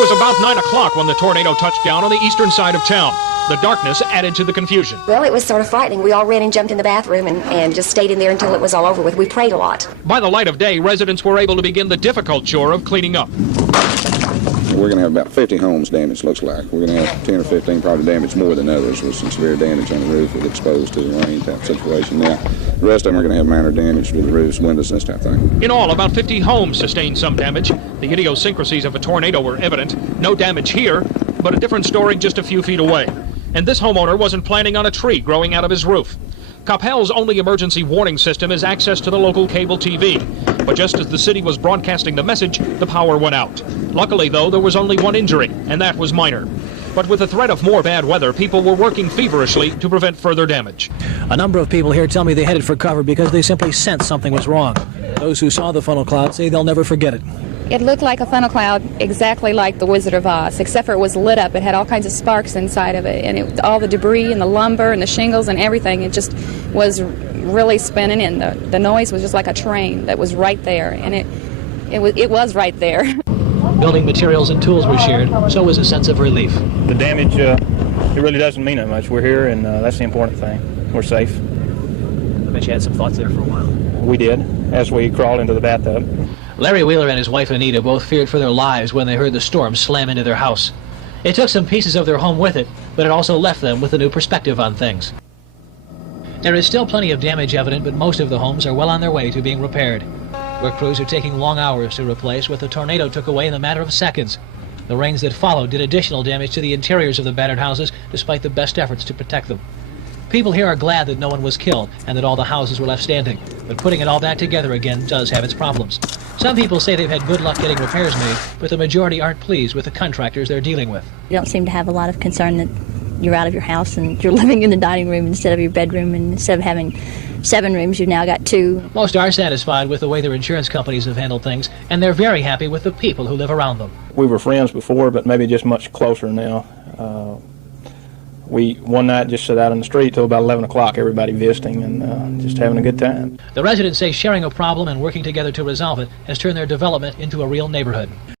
was about 9 o'clock when the tornado touched down on the eastern side of town. The darkness added to the confusion. Well, it was sort of frightening. We all ran and jumped in the bathroom and just stayed in there until it was all over with. We prayed a lot. By the light of day, residents were able to begin the difficult chore of cleaning up. We're going to have about 50 homes damaged, looks like. We're going to have 10 or 15 probably damaged more than others with some severe damage on the roof with exposed to the rain type situation. Now, the rest of them are going to have minor damage to the roofs, windows, and this type of thing. In all, about 50 homes sustained some damage. The idiosyncrasies of a tornado were evident. No damage here, but a different story just a few feet away. And this homeowner wasn't planning on a tree growing out of his roof. Coppell's only emergency warning system is access to the local cable TV. But just as the city was broadcasting the message, the power went out. Luckily, though, there was only one injury, and that was minor. But with the threat of more bad weather, people were working feverishly to prevent further damage. A number of people here tell me they headed for cover because they simply sensed something was wrong. Those who saw the funnel cloud say they'll never forget it. It looked like a funnel cloud, exactly like the Wizard of Oz, except for it was lit up. It had all kinds of sparks inside of it, and all the debris and the lumber and the shingles and everything, it just was really spinning, and the noise was just like a train that was right there, and it was right there. Building materials and tools were shared, so was a sense of relief. The damage, it really doesn't mean that much. We're here, and that's the important thing. We're safe. I bet you had some thoughts there for a while. We did, as we crawled into the bathtub. Larry Wheeler and his wife Anita both feared for their lives when they heard the storm slam into their house. It took some pieces of their home with it, but it also left them with a new perspective on things. There is still plenty of damage evident, but most of the homes are well on their way to being repaired. Work crews are taking long hours to replace what the tornado took away in a matter of seconds. The rains that followed did additional damage to the interiors of the battered houses, despite the best efforts to protect them. People here are glad that no one was killed and that all the houses were left standing, but putting it all back together again does have its problems. Some people say they've had good luck getting repairs made, but the majority aren't pleased with the contractors they're dealing with. You don't seem to have a lot of concern that you're out of your house and you're living in the dining room instead of your bedroom, and instead of having 7 rooms, you've now got 2. Most are satisfied with the way their insurance companies have handled things, and they're very happy with the people who live around them. We were friends before, but maybe just much closer now. We one night just sat out on the street till about 11 o'clock, everybody visiting and just having a good time. The residents say sharing a problem and working together to resolve it has turned their development into a real neighborhood.